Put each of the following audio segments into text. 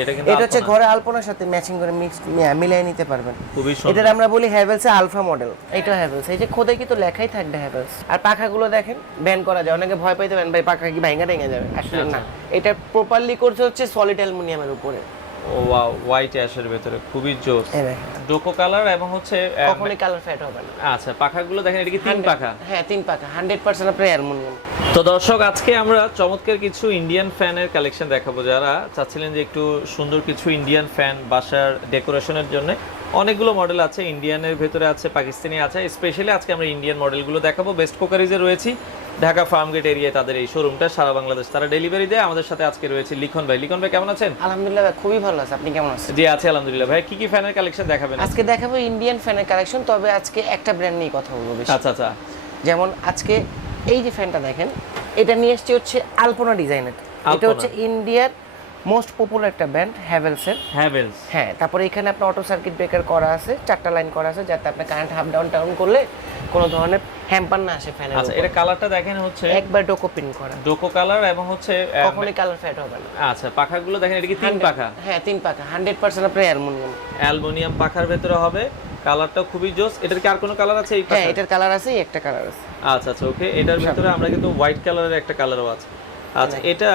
এটা হচ্ছে ঘরে আলপনার সাথে ম্যাচিং করে মিলিয়ে নিতে পারবেন। খুবই সুন্দর। এটা আমরা বলি হ্যাভেলস আলফা মডেল। এটা হ্যাভেলস, এই যে খোদাই কিন্তু লেখাই থাকবে হ্যাভেলস। আর পাখাগুলো দেখেন ব্যান করা যায়, অনেকে ভয় পাইতে পারেন ভাই পাখা কি ভেঙে যাবে, আসলে না, এটা প্রপারলি করছে হচ্ছে সলিড অ্যালুমিনিয়ামের উপরে। ও ওয়াও, হোয়াইট অ্যাশের ভিতরে খুবই জোস। ডোকো কালার এবং হচ্ছে কখনোই কালার ফেড হবে না। আচ্ছা, পাখাগুলো দেখেন, এটা কি তিন পাখা? হ্যাঁ, তিন পাখা, 100% আপনার অ্যালুমিনিয়াম। তো দর্শক, আজকে আমরা চমৎকার কিছু ইন্ডিয়ান ফ্যানের কালেকশন দেখাবো। যারা চাচ্ছিলেন যে একটু সুন্দর কিছু ইন্ডিয়ান ফ্যান বাসার ডেকোরেশনের জন্য, অনেকগুলো মডেল আছে, ইন্ডিয়ানের ভেতরে আছে, পাকিস্তানি আছে। স্পেশালি আজকে আমরা ইন্ডিয়ান মডেলগুলো দেখাবো। বেস্ট কোকারিজে রয়েছি ঢাকা ফার্মগেট এরিয়ায়, তাদের এই শোরুমটা সারা বাংলাদেশ তারা ডেলিভারি দেয়। আমাদের সাথে আজকে রয়েছে লিখন ভাই। লিখন ভাই কেমন আছেন? আলহামদুলিল্লাহ ভাই, খুবই ভালো আছে। আপনি কেমন আছেন? জি আছি আলহামদুলিল্লাহ। ভাই কি কি ফ্যানের কালেকশন দেখাবেন? আজকে দেখাবো ইন্ডিয়ান ফ্যানের কালেকশন, তবে আজকে একটা ব্র্যান্ড নিয়ে কথা বলবো বেশি। আচ্ছা আচ্ছা। যেমন আজকে এই যে ফ্যানটা দেখেন, এটা নিয়ে এসেছে হচ্ছে আলপনা ডিজাইনের। এটা হচ্ছে ইন্ডিয়ার মোস্ট পপুলার একটা ব্র্যান্ড হ্যাভেলসের। হ্যাভেলস, হ্যাঁ। তারপরে এখানে আপনার অটো সার্কিট ব্রেকার করা আছে, 4টা লাইন করা আছে, যাতে আপনার কারেন্ট হাফ ডাউন করলে কোনো ধরনের হ্যাম্পার না আসে ফ্যানের। আচ্ছা, এটা কালারটা দেখেন হচ্ছে একবার ডোকো পিন করা, ডোকো কালার এবং হচ্ছে কখনোই কালার ফেড হবে না। আচ্ছা, পাখাগুলো দেখেন, এটা কি তিন পাখা? হ্যাঁ, তিন পাখা, 100% আপনার অ্যালুমিনিয়াম পাখার ভেতরে হবে। কালারটা খুবই জোস। এটার কি আর কোনো কালার আছে? হ্যাঁ, এটার কালার আছে, একটা কালার আছে। আচ্ছা আচ্ছা, ওকে। এটার ভিতরে আমরা কিন্তু হোয়াইট কালারের একটা কালারও আছে। আচ্ছা, এটা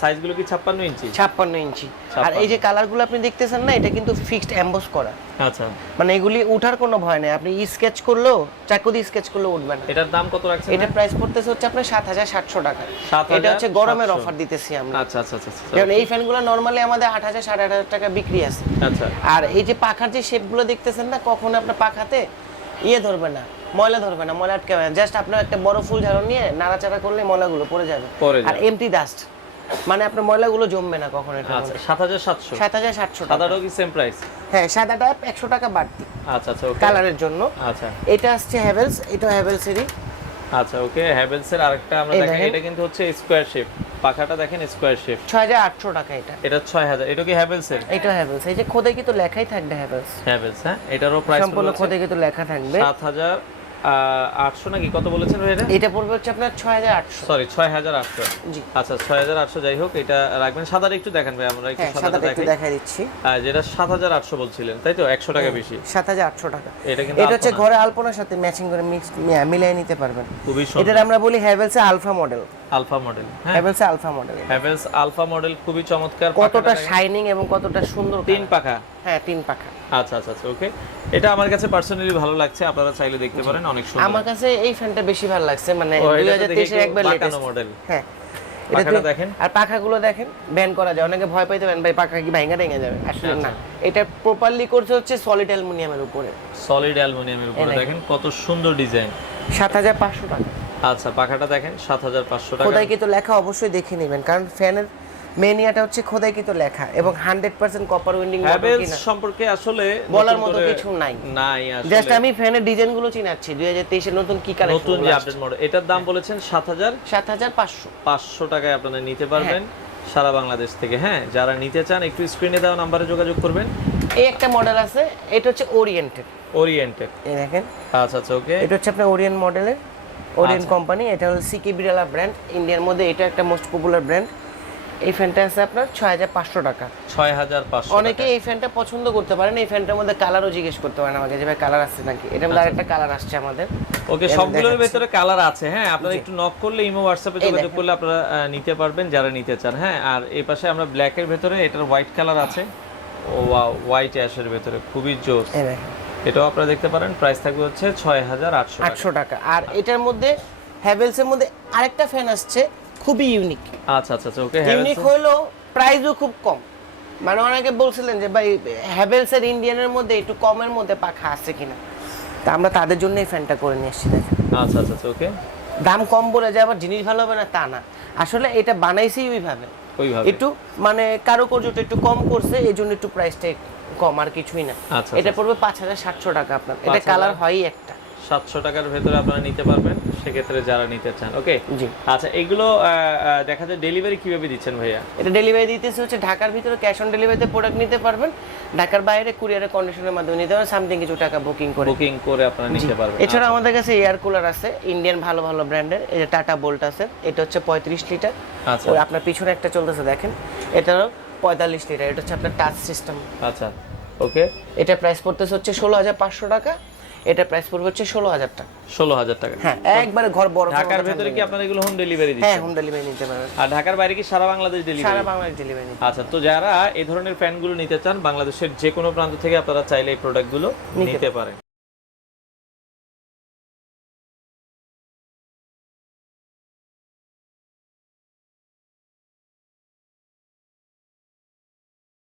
সাইজগুলো কি 56 ইঞ্চি? 56 ইঞ্চি। আর এই যে কালারগুলো আপনি দেখতেছেন না, এটা কিন্তু ফিক্সড এমবস করা। আচ্ছা, মানে এগুলি উঠার কোনো ভয় নেই, আপনি স্কেচ করলেও, চাকু দিয়ে স্কেচ করলেও উঠবে না। এটার দাম কত রাখছেন? এটা প্রাইস পড়তেছে হচ্ছে আপনার 7700 টাকা। এটা হচ্ছে গরমের অফার দিতেছি আমরা। আচ্ছা আচ্ছা আচ্ছা। কারণ এই ফ্যানগুলো নরমালি আমাদের 8000 8500 টাকা বিক্রি আছে। আচ্ছা। আর এই যে পাখার যে শেপগুলো দেখতেছেন না, কখনো আপনার পাখাতে ধরবে না, ময়লা ধরবে না, ময়লা আটকাবে না। জাস্ট আপনার একটা বড় ফুল ঝাড়ু নিয়ে নাড়াচাড়া করলে ময়লাগুলো পড়ে যাবে। আর এমটি ডাস্ট, মানে আপনার ময়লাগুলো জমবে না কখনো। এটা আচ্ছা, 7700 7700 টাকা। সাদাটাও কি সেম প্রাইস? হ্যাঁ, সাদাটা 100 টাকা বাড়তি। আচ্ছা আচ্ছা, ওকে। কালারের জন্য। আচ্ছা, এটা আসছে হ্যাভেলস, এটা হ্যাভেলসেরই। আচ্ছা, ওকে। হ্যাভেলসের আরেকটা আমরা দেখেন, এটা কিন্তু হচ্ছে স্কয়ার শেপ। পাখাটা দেখেন স্কয়ার শেপ, 6800 টাকা এটা। এটা 6000। এটা কি হ্যাভেলসের? এটা হ্যাভেলস, এই যে খোদাই কিন্তু লেখাই থাকবে হ্যাভেলস। হ্যাভেলস, হ্যাঁ। এটারও প্রাইস সম্পূর্ণ খোদাই কিন্তু লেখা থাকবে। 7800 নাকি কত বলেছেন ভাই? এটা পড়বে হচ্ছে আপনার 6800। সরি, 6800। জি। আচ্ছা, 6800 যাই হোক, এটা রাখবেন। সাদাটা একটু দেখেন ভাই, আমরা একটু সাদাটা দেখাই দিচ্ছি। যেটা 7800 বলছিলেন, তাই তো? 100 টাকা বেশি। 7800 টাকা। এটা কিন্তু এটা হচ্ছে ঘরে আলপনার সাথে ম্যাচিং করে মিলিয়ে নিতে পারবেন। খুবই সুন্দর। এটা আমরা বলি Havells alpha model. Alpha model, হ্যাঁ, Havells alpha model. Havells alpha model খুবই চমৎকার। কতটা শাইনিং এবং কতটা সুন্দর। তিন পাখা? হ্যাঁ, তিন পাখা। আচ্ছা আচ্ছা আচ্ছা, ওকে। এটা আমার কাছে পার্সোনালি ভালো লাগছে, আপনারা চাইলে দেখতে পারেন, অনেক সুন্দর। আমার কাছে এই ফ্যানটা বেশি ভালো লাগছে, মানে 2023 এর একবার লেটেস্ট মডেল। হ্যাঁ, পাখাটা দেখেন। আর পাখাগুলো দেখেন ব্যান করা যায়, অনেকে ভয় পাইতে পারেন ভাই পাখা কি ভেঙে যাবে, আসলে না, এটা প্রপারলি করছে হচ্ছে সলিড অ্যালুমিনিয়ামের উপরে। সলিড অ্যালুমিনিয়ামের উপরে দেখেন কত সুন্দর ডিজাইন। 7500 টাকা। আচ্ছা, পাখাটা দেখেন 7500 টাকা। খোদাই কিন্তু লেখা অবশ্যই দেখে নেবেন, কারণ ফ্যানের মেনিয়াটা হচ্ছে খোদাই কিন্তু লেখা এবং 100% কপার উইন্ডিং মডেল। হ্যাভেলস সম্পর্কে আসলে বলার মতো কিছু নাই আসলে। জাস্ট আমি ফ্যানের ডিজাইনগুলো চিনাচ্ছি, 2023 এর নতুন কি কালেকশন, নতুন যে আপডেট মডেল। এটার দাম বলেছেন 7500 টাকায় আপনারা নিতে পারবেন সারা বাংলাদেশ থেকে। হ্যাঁ, যারা নিতে চান একটু স্ক্রিনে দেওয়া নম্বরে যোগাযোগ করবেন। এই একটা মডেল আছে, এটা হচ্ছে ওরিয়েন্টেড। এই দেখেন। আচ্ছা আচ্ছা, ওকে। এটা হচ্ছে আপনার ওরিয়েন্ট মডেলের, ওরিয়েন্ট কোম্পানি। এটা হলো সিকি বিড়ালা ব্র্যান্ড, ইন্ডিয়ার মধ্যে এটা একটা মোস্ট পপুলার ব্র্যান্ড। এই ফ্যানটা আছে আপনার 6500 টাকা। 6500। অনেকে এই ফ্যানটা পছন্দ করতে পারেন, এই ফ্যানটার মধ্যে কালারও জিজ্ঞেস করতে পারেন আমাকে যে ভাই কালার আছে নাকি। এটার মধ্যে আরেকটা কালার আসছে আমাদের। ওকে, সবগুলোর ভিতরে কালার আছে। হ্যাঁ, আপনারা একটু নক করলে ইমো হোয়াটসঅ্যাপে যোগাযোগ করলে আপনারা নিতে পারবেন যারা নিতে চান। হ্যাঁ, আর এই পাশে আমরা ব্ল্যাক এর ভিতরে এটার হোয়াইট কালার আছে। ও ওয়াও, হোয়াইট অ্যাশের ভিতরে খুবই জোস। এটাও আপনারা দেখতে পারেন। প্রাইস থাকবে হচ্ছে 6800 টাকা। আর এটার মধ্যে হ্যাভেলসের মধ্যে আরেকটা ফ্যান আসছে, খুবই ইউনিক। আচ্ছা আচ্ছা আচ্ছা, ওকে। ইউনিক হলো প্রাইসও খুব কম, মানে অনেকে বলছিলেন যে ভাই হ্যাভেলসের ইন্ডিয়ানের মধ্যে একটু কমের মধ্যে পাখা আছে কিনা, তা আমরা তাদের জন্য এই ফ্যানটা করে নিয়ে এসেছি। দেখেন। আচ্ছা আচ্ছা আচ্ছা, ওকে। দাম কম বলে যে আবার জিনিস ভালো হবে না তা না, আসলে এটা বানাইছি ওইভাবে, একটু মানে কারুকার্যটা একটু কম করছে, এই জন্য একটু প্রাইসটা কম, আর কিছুই না। এটা পড়বে 5700 টাকা আপনার। এটা কালার হয়ই একটা। 700 টাকার ভেতরে আপনারা নিতে পারবেন সেক্ষেত্রে যারা নিতে চান। ওকে, জি। আচ্ছা, এগুলো দেখা যায় ডেলিভারি কিভাবে দিচ্ছেন ভাইয়া? এটা ডেলিভারি দিতেছে হচ্ছে ঢাকার ভিতরে ক্যাশ অন ডেলিভারিতে প্রোডাক্ট নিতে পারবেন, ঢাকার বাইরে কুরিয়ারের কন্ডিশনের মাধ্যমে নিতে পারবেন, সামথিং কিছু টাকা বুকিং করে আপনারা নিতে পারবেন। এছাড়া আমাদের কাছে এয়ার কুলার আছে ইন্ডিয়ান ভালো ভালো ব্র্যান্ডের, এই যে টাটা বোল্ট আছে, এটা হচ্ছে 35 লিটার। আচ্ছা, ওই আপনার পিছনে একটা চলতেছে দেখেন, এটারও 45 লিটার, এটা হচ্ছে আপনার টাচ সিস্টেম। আচ্ছা ওকে, এটা প্রাইস পড়তেছে হচ্ছে 16,500 টাকা, এটা প্রাইস পড়বে হচ্ছে 16,000 টাকা। 16,000 টাকা। হ্যাঁ, একবারে ঘর বড়। ঢাকার ভিতরে কি আপনারা এগুলো হোম ডেলিভারি দিচ্ছেন? হ্যাঁ, হোম ডেলিভারি নিতে পারবেন। আর ঢাকার বাইরে কি সারা বাংলাদেশ ডেলিভারি? সারা বাংলাদেশ ডেলিভারি। আচ্ছা, তো যারা এই ধরনের ফ্যানগুলো নিতে চান বাংলাদেশের যে কোনো প্রান্ত থেকে আপনারা চাইলে এই প্রোডাক্টগুলো নিতে পারেন।